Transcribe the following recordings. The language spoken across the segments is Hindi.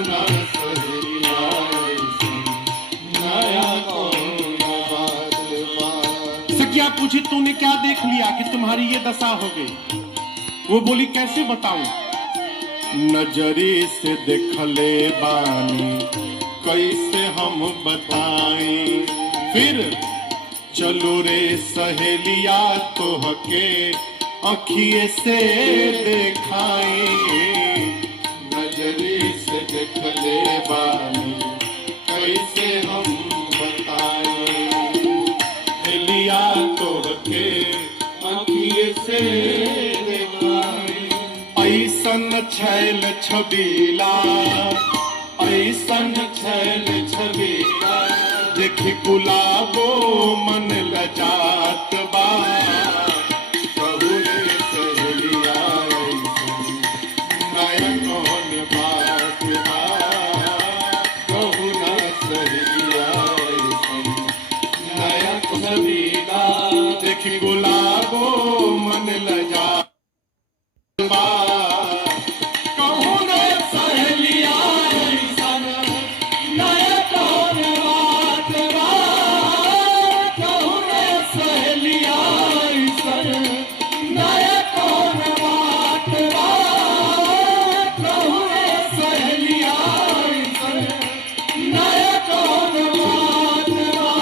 ना सहेलिया नया कौन बात बा। सखिया पूछी तूने क्या देख लिया कि तुम्हारी ये दशा हो गई? वो बोली कैसे बताऊं? नजरी से देखले बानी कैसे हम बताएं, फिर चलो रे सहेलिया तोहके अखिए से देखाएं। नजरी से देखले बानी कैसे हम बताएं, सहेलिया तोहके अखिए से देखाएं। ऐसन छैल छबीला, ऐसन छैल छबीला देखी गुलाबो मन लजात बा। कहू रे सहेलिया नया कौन बात बा। कहू ना सहेलिया नया छबीला देखी गुलाबो मन लजात बा। कहूँ रे सहेलिया ऐसन नया कौन बात बा। कहूँ रे सहेलिया ऐसन नया कौन बात बा। कहूँ रे सहेलिया ऐसन नया कौन बात बा।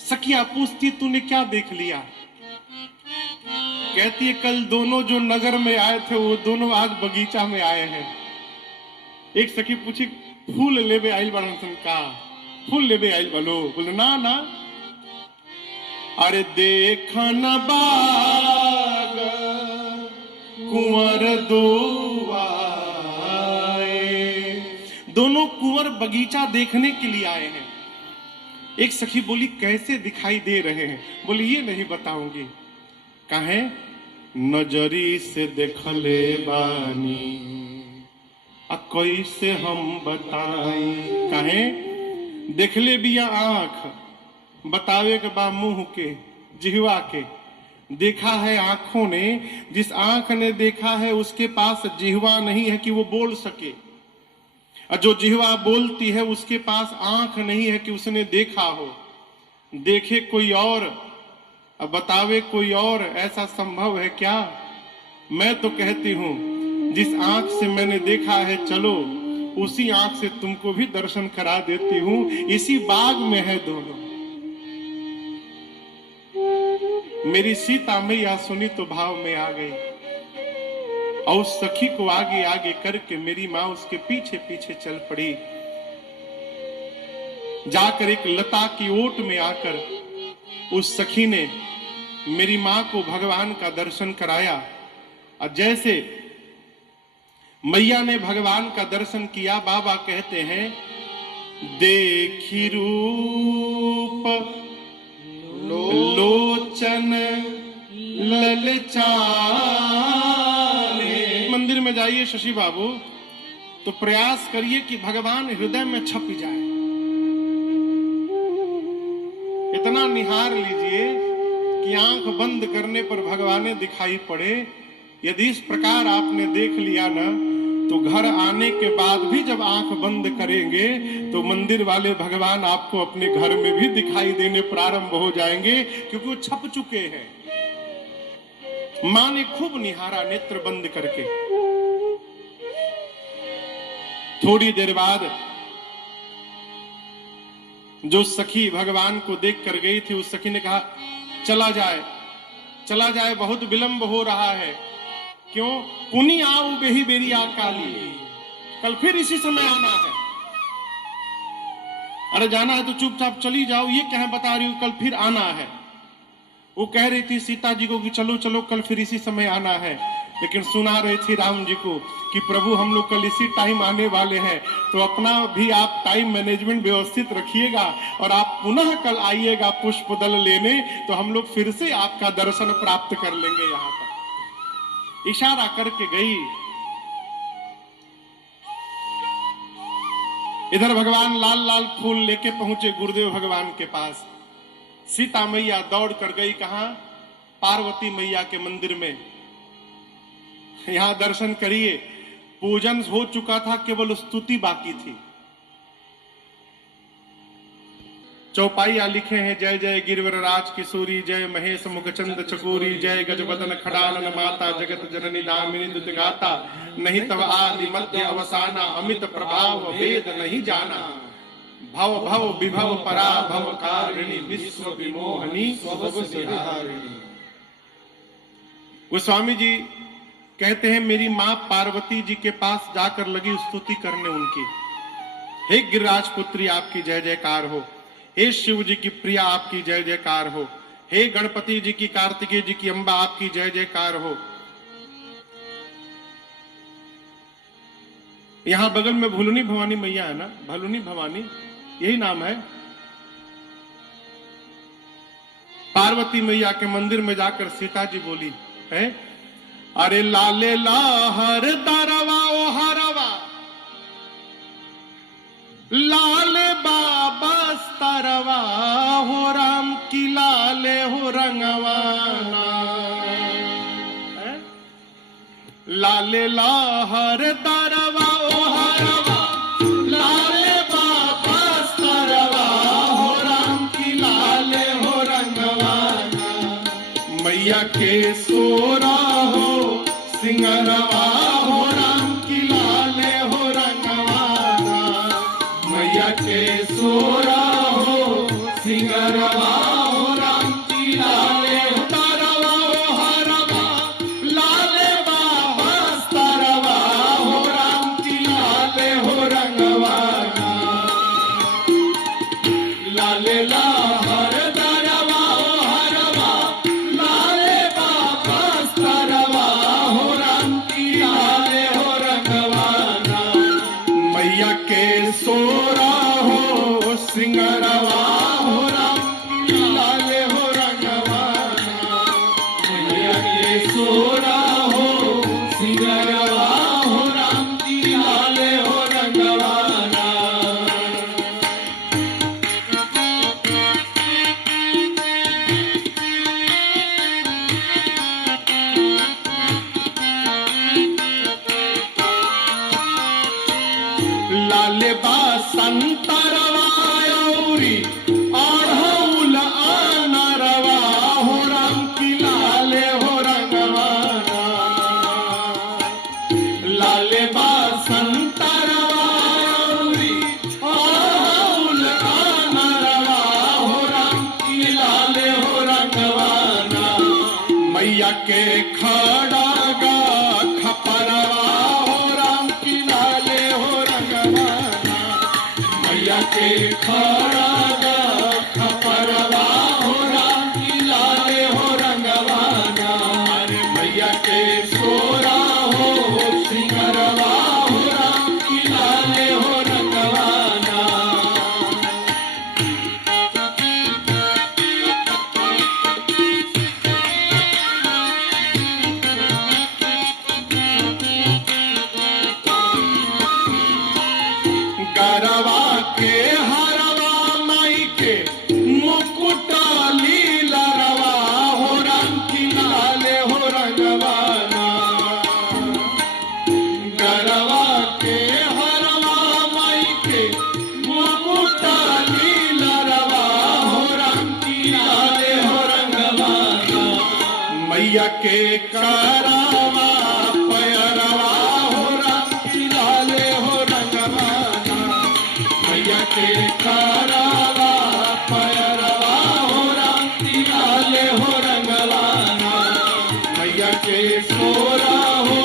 सखिया पूछती तूने क्या देख लिया? कहती है कल दोनों जो नगर में आए थे वो दोनों आज बगीचा में आए हैं। एक सखी पूछी फूल लेबे आइल बाड़न सन का? फूल लेबे आइल बलो? बोले ना ना। अरे देखा न बाग कुंवर दो आए। दोनों कुंवर बगीचा देखने के लिए आए हैं। एक सखी बोली कैसे दिखाई दे रहे हैं? बोली ये नहीं बताऊंगी। काहे? नजरी से देखले बानी आ कैसे हम बताएं। काहे? देखले बिया आंख, बतावे के बा मुंह के, जिहवा के। देखा है आंखों ने, जिस आंख ने देखा है उसके पास जिहवा नहीं है कि वो बोल सके, और जो जिहवा बोलती है उसके पास आंख नहीं है कि उसने देखा हो। देखे कोई और अब बतावे कोई और, ऐसा संभव है क्या? मैं तो कहती हूं जिस आंख से मैंने देखा है चलो उसी आंख से तुमको भी दर्शन करा देती हूं। इसी बाग में है दोनों। मेरी सीता मैया सुनी तो भाव में आ गई और उस सखी को आगे आगे करके मेरी माँ उसके पीछे पीछे चल पड़ी। जाकर एक लता की ओट में आकर उस सखी ने मेरी माँ को भगवान का दर्शन कराया। और जैसे मैया ने भगवान का दर्शन किया, बाबा कहते हैं देखी रूप लोचन ललचाए। मंदिर में जाइए शशि बाबू तो प्रयास करिए कि भगवान हृदय में छप जाए। इतना निहार लीजिए कि आंख बंद करने पर भगवान दिखाई पड़े। यदि इस प्रकार आपने देख लिया ना तो घर आने के बाद भी जब आंख बंद करेंगे तो मंदिर वाले भगवान आपको अपने घर में भी दिखाई देने प्रारंभ हो जाएंगे, क्योंकि वो छप चुके हैं। मां ने खूब निहारा नेत्र बंद करके। थोड़ी देर बाद जो सखी भगवान को देख कर गई थी उस सखी ने कहा चला जाए, बहुत विलंब हो रहा है। क्यों? पुनी आऊ बेही बेरी आ काली, कल फिर इसी समय आना है। अरे जाना है तो चुपचाप चली जाओ, ये क्या बता रही हूं कल फिर आना है। वो कह रही थी सीता जी को कि चलो चलो कल फिर इसी समय आना है, लेकिन सुना रही थी राम जी को कि प्रभु हम लोग कल इसी टाइम आने वाले हैं, तो अपना भी आप टाइम मैनेजमेंट व्यवस्थित रखिएगा और आप पुनः कल आइएगा पुष्प दल लेने, तो हम लोग फिर से आपका दर्शन प्राप्त कर लेंगे। यहां पर इशारा करके गई। इधर भगवान लाल लाल फूल लेके पहुंचे गुरुदेव भगवान के पास। सीता मैया दौड़ कर गई कहां? पार्वती मैया के मंदिर में। यहाँ दर्शन करिए, पूजन हो चुका था, केवल स्तुति बाकी थी। चौपाइया लिखे हैं, जय जय गिरिवरराज किशोरी, जय महेश मुखचंद चकोरी, जय गजबदन खड़ानन माता, जगत जननी दामिनी दुतगाता, नहीं तब आदि मध्य अवसाना, अमित प्रभाव वेद नहीं जाना, भव भव विभव परा भव कारिणी, विश्व विमोहनी स्वभव सिहारिणी। गोस्वामी जी कहते हैं, मेरी मां पार्वती जी के पास जाकर लगी स्तुति करने उनकी, हे गिरिराज पुत्री आपकी जय जयकार हो, हे शिव जी की प्रिया आपकी जय जयकार हो, हे गणपति जी की, कार्तिकेय जी की अंबा आपकी जय जयकार हो। यहां बगल में भुलुनी भवानी मैया है ना, भलुनी भवानी यही नाम है। पार्वती मैया के मंदिर में जाकर सीता जी बोली है, अरे लाले लाहर दरवा ओ हरवा, लाले बाबा तरवा हो, राम की लाले हो रंगवाना, लाले लाहर दरवा ओ हरवा, लाले बाबा तरवा हो, राम की लाले हो रंगवाना, मैया के सोरा हो सिंगरवा हो, राम की लाले हो रंगवाना, मैया के सोरा हो सिंगरवा हो, राम की लाले हो तरवा हो हरवा, लाले बाबा तरवा हो, राम की लाले हो रंगवाना, लाले लाहर दरवा हो हरवा, लाले बाबा तरवा हो, राम की लाले हो रंगवाना, मैया के सोरा हो सिंगरवा हो, राम की लाले हो रंगवाना, मैया के सोरा हो सिंगरवा हो, राम की लाले हो रंगवाना। लाले बा संतरवा औरी आढ़ौल आनरवा हो, राम की लाले हो रंगवाना, लाले बा संतरवा औरी आढ़ौल आनरवा हो, राम की लाले हो रंगवाना, मैया के खड़ा गा खपरवा हो, राम की लाले हो रंगवाना, मैया के खड़ा गा खपरवा हो, राम की लाले हो रंगवाना, मैया के सोरा हो सिंगरवा हो, राम की लाले हो रंगवाना। गरवा के हरवा माई के मुकुटा लीलरवा हो, राम की लाले हो रंगवाना, गरवा के हरवा माई के मुकुटा लीलरवा हो, राम की लाले हो रंगवाना, मैया के करावा पैरवा हो, राम की लाले हो रंगवाना, मैया के करावा पैरवा हो, राम की लाले हो रंगवाना, मैया के सोरा हो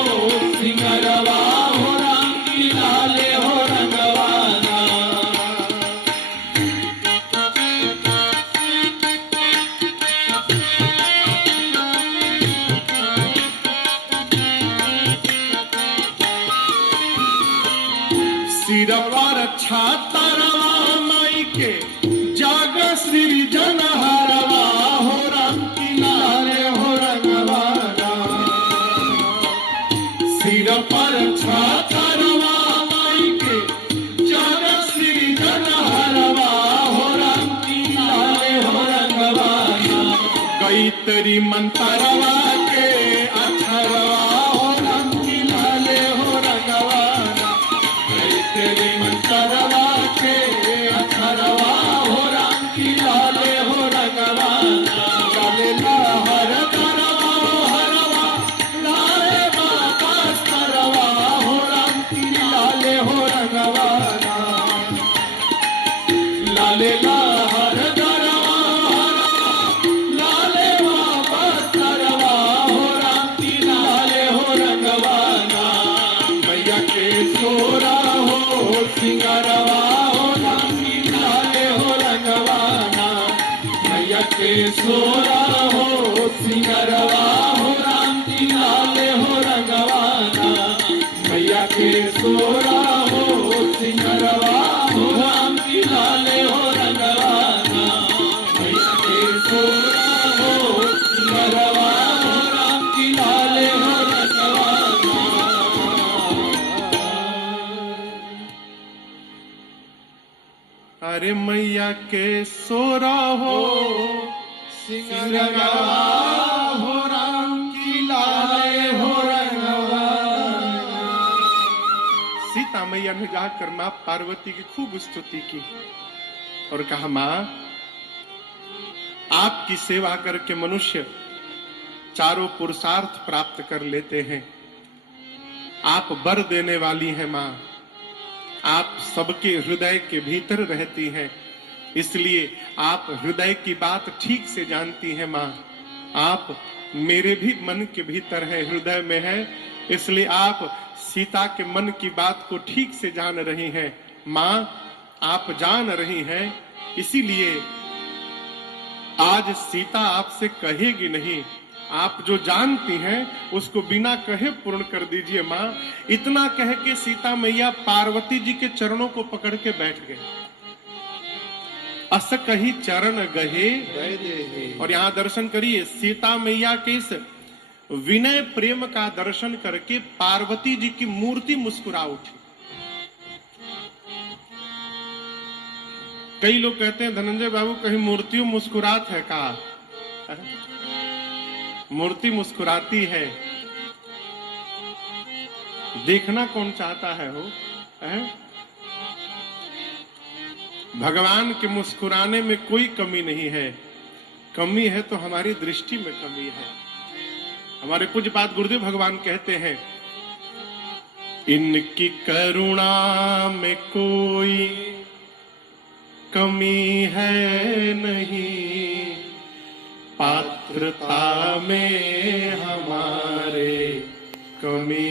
सिंगरवा हो, राम की लाले हो रंगवाना। सिर पर छातरवा माई के जाग सृजन हरवा हो, राम की लाले हो रंगवाना, सिर पर छातरवा माई के जाग सृजन हरवा हो, राम की लाले हो रंगवाना, गई तेरी मंतरवा के अक्षरवा हो, राम सोरा हो सिंगरवा हो राम की लाल हो रंगवाना मैया के सोरा हो सिंगरवा हो राम की लाल हो रंगवाना मैया के सोरा हो सिंगरवा हो राम की लाल हो रंगवाना। अरे मैया के सोरा हो सिंगरवा हो राम की लाल हो रंगवाना। सीता मैया ने जाकर मां पार्वती की खूब स्तुति की और कहा, मां आपकी सेवा करके मनुष्य चारों पुरुषार्थ प्राप्त कर लेते हैं। आप वर देने वाली हैं मां, आप सबके हृदय के भीतर रहती हैं, इसलिए आप हृदय की बात ठीक से जानती हैं मां। आप मेरे भी मन के भीतर है, हृदय में है, इसलिए आप सीता के मन की बात को ठीक से जान रही हैं मां। आप जान रही हैं, इसीलिए आज सीता आपसे कहेगी नहीं, आप जो जानती हैं उसको बिना कहे पूर्ण कर दीजिए मां। इतना कह के सीता मैया पार्वती जी के चरणों को पकड़ के बैठ गए। अस कही चरण गहे, और यहां दर्शन करिए, सीता मैया के इस विनय प्रेम का दर्शन करके पार्वती जी की मूर्ति मुस्कुरा उठी। कई लोग कहते हैं धनंजय बाबू कहीं मूर्तियों मुस्कुरात है का? मूर्ति मुस्कुराती है, देखना कौन चाहता है हो? भगवान के मुस्कुराने में कोई कमी नहीं है, कमी है तो हमारी दृष्टि में कमी है। हमारे पूज्यपाद गुरुदेव भगवान कहते हैं, इनकी करुणा में कोई कमी है नहीं, पात्रता में हमारे कमी